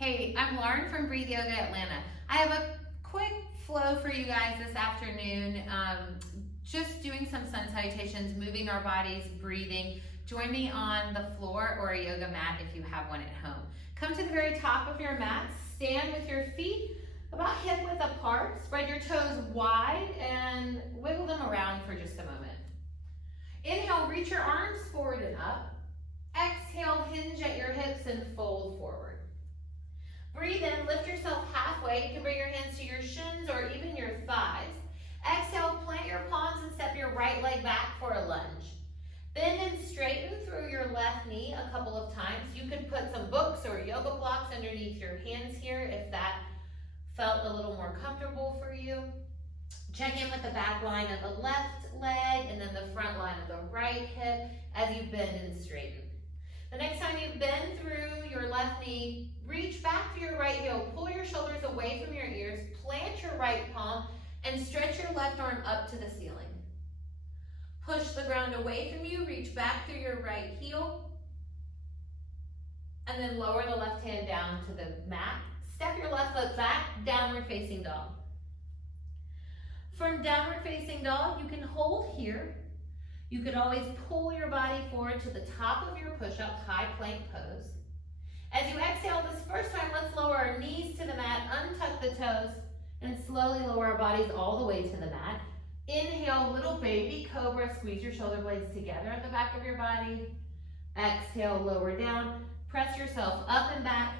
Hey, I'm Lauren from Breathe Yoga Atlanta. I have a quick flow for you guys this afternoon. Just doing some sun salutations, moving our bodies, breathing. Join me on the floor or a yoga mat if you have one at home. Come to the very top of your mat, stand with your feet about hip width apart, spread your toes wide and wiggle them around for just a moment. Inhale, reach your arms forward and up. Exhale, hinge at your hips and fold forward. Breathe in, lift yourself halfway. You can bring your hands to your shins or even your thighs. Exhale, plant your palms and step your right leg back for a lunge. Bend and straighten through your left knee a couple of times. You could put some books or yoga blocks underneath your hands here if that felt a little more comfortable for you. Check in with the back line of the left leg and then the front line of the right hip as you bend and straighten. The next time you bend through your left knee, reach back to your right heel, pull your shoulders away from your ears, plant your right palm, and stretch your left arm up to the ceiling. Push the ground away from you, reach back through your right heel, and then lower the left hand down to the mat. Step your left foot back, downward facing dog. From downward facing dog, you can hold here. You could always pull your body forward to the top of your push-up, high plank pose. As you exhale this first time, let's lower our knees to the mat, untuck the toes, and slowly lower our bodies all the way to the mat. Inhale, little baby cobra, squeeze your shoulder blades together at the back of your body. Exhale, lower down, press yourself up and back,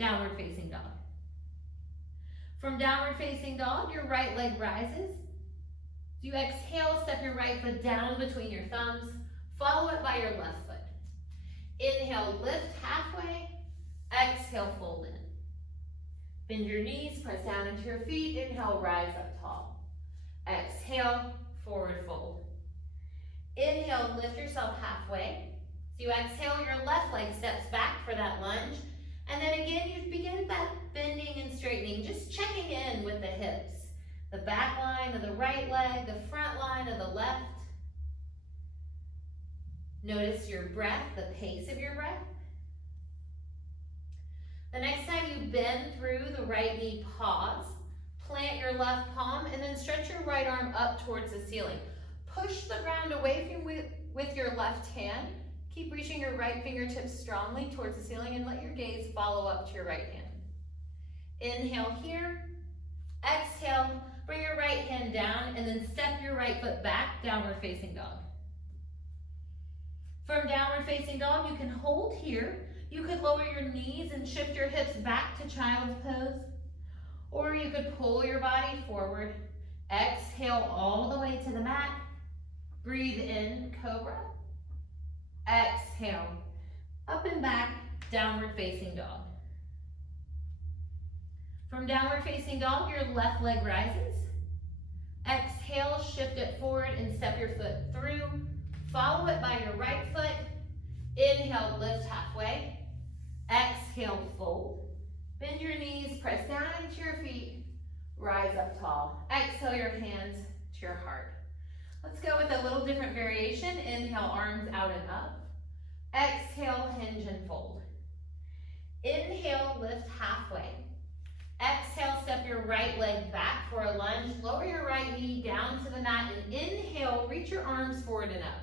downward facing dog. From downward facing dog, your right leg rises. You exhale, step your right foot down between your thumbs, follow it by your left foot. Inhale, lift halfway, exhale, fold in. Bend your knees, press down into your feet, inhale, rise up tall. Exhale, forward fold. Inhale, lift yourself halfway. So you exhale, your left leg steps back for that lunge, and then again, you begin that bending and straightening, just checking in with the hips. The back line of the right leg, the front line of the left. Notice your breath, the pace of your breath. The next time you bend through the right knee, pause. Plant your left palm and then stretch your right arm up towards the ceiling. Push the ground away from with your left hand. Keep reaching your right fingertips strongly towards the ceiling and let your gaze follow up to your right hand. Inhale here. Exhale. Bring your right hand down and then step your right foot back, downward facing dog. From downward facing dog, you can hold here. You could lower your knees and shift your hips back to child's pose. Or you could pull your body forward. Exhale all the way to the mat. Breathe in, cobra. Exhale, up and back, downward facing dog. From downward facing dog, your left leg rises. Exhale, shift it forward and step your foot through. Follow it by your right foot. Inhale, lift halfway. Exhale, fold. Bend your knees, press down into your feet. Rise up tall. Exhale your hands to your heart. Let's go with a little different variation. Inhale, arms out and up. Exhale, hinge and fold. Inhale, lift halfway. Exhale, step your right leg back for a lunge. Lower your right knee down to the mat and inhale, reach your arms forward and up.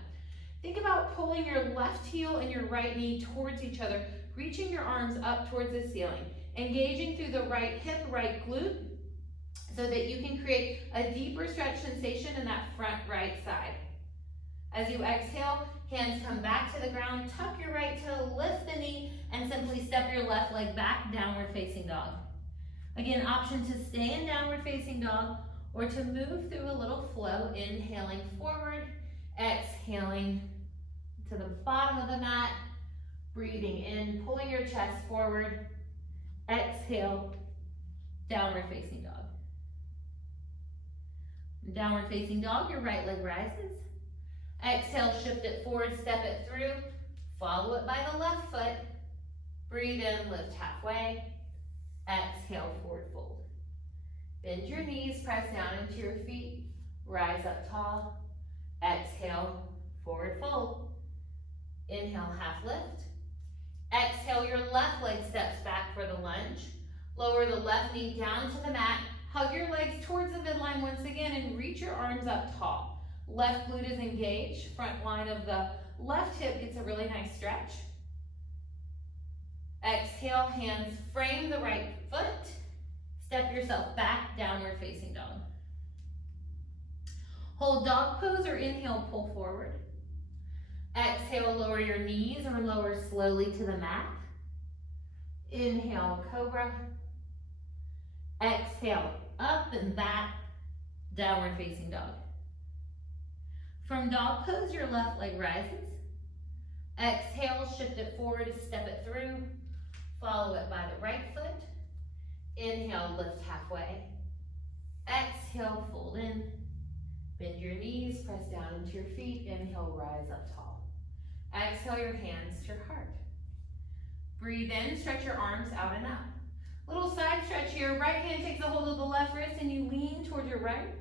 Think about pulling your left heel and your right knee towards each other, reaching your arms up towards the ceiling, engaging through the right hip, right glute, so that you can create a deeper stretch sensation in that front right side. As you exhale, hands come back to the ground, tuck your right toe, lift the knee, and simply step your left leg back, downward facing dog. Again, option to stay in downward facing dog or to move through a little flow, inhaling forward, exhaling to the bottom of the mat, breathing in, pulling your chest forward, exhale, downward facing dog. Downward facing dog, your right leg rises. Exhale, shift it forward, step it through, follow it by the left foot, breathe in, lift halfway. Exhale, forward fold. Bend your knees, press down into your feet, rise up tall. Exhale, forward fold. Inhale, half lift. Exhale, your left leg steps back for Lower the left knee down to the mat. Hug your legs towards the midline once again and reach your arms up tall. Left glute is engaged. Front line of the left hip gets a really nice stretch. Exhale, hands frame the right foot. Step yourself back, downward facing dog. Hold dog pose or inhale, pull forward. Exhale, lower your knees or lower slowly to the mat. Inhale, cobra. Exhale, up and back, downward facing dog. From dog pose, your left leg rises. Exhale, shift it forward, step it through. Follow it by the right foot. Inhale, lift halfway. Exhale, fold in. Bend your knees, press down into your feet. Inhale, rise up tall. Exhale your hands to your heart. Breathe in, stretch your arms out and up. Little side stretch here. Right hand takes a hold of the left wrist and you lean toward your right.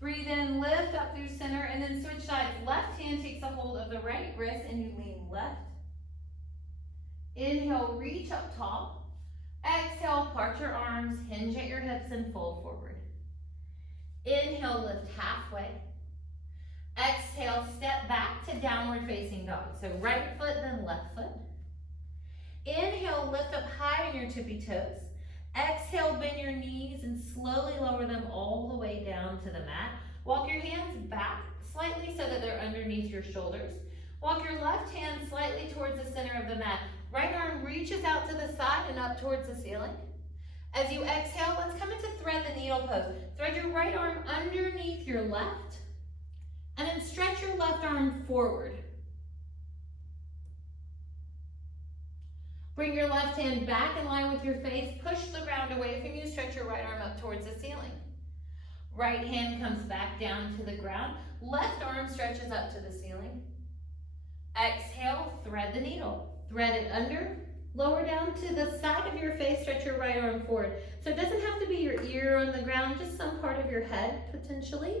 Breathe in, lift up through center, and then switch sides. Left hand takes a hold of the right wrist and you lean left. Inhale, reach up tall. Exhale, part your arms, hinge at your hips and fold forward. Inhale, lift halfway. Exhale, step back to downward facing dog. So right foot, then left foot. Inhale, lift up high on your tippy toes. Exhale, bend your knees and slowly lower them all the way down to the mat. Walk your hands back slightly so that they're underneath your shoulders. Walk your left hand slightly towards the center of the mat. Right arm reaches out to the side and up towards the ceiling. As you exhale, let's come into thread the needle pose. Thread your right arm underneath your left, and then stretch your left arm forward. Bring your left hand back in line with your face. Push the ground away from you. Stretch your right arm up towards the ceiling. Right hand comes back down to the ground. Left arm stretches up to the ceiling. Exhale, thread the needle. Thread it under, lower down to the side of your face, stretch your right arm forward. So it doesn't have to be your ear on the ground, just some part of your head, potentially.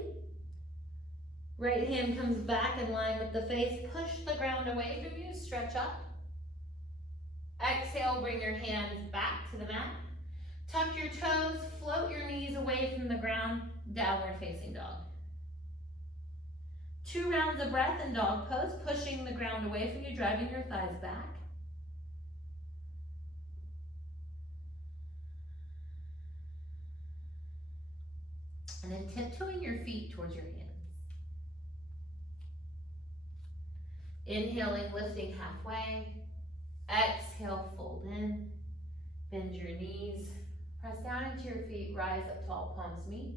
Right hand comes back in line with the face. Push the ground away from you, stretch up. Exhale, bring your hands back to the mat. Tuck your toes, float your knees away from the ground, downward facing dog. 2 rounds of breath in dog pose, pushing the ground away from you, driving your thighs back. And then tiptoeing your feet towards your hands. Inhaling, lifting halfway. Exhale, fold in. Bend your knees. Press down into your feet, rise up tall, palms meet.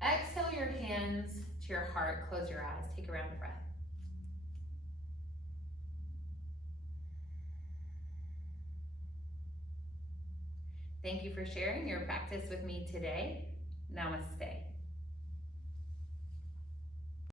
Exhale your hands to your heart, close your eyes, take a round of breath. Thank you for sharing your practice with me today. Namaste.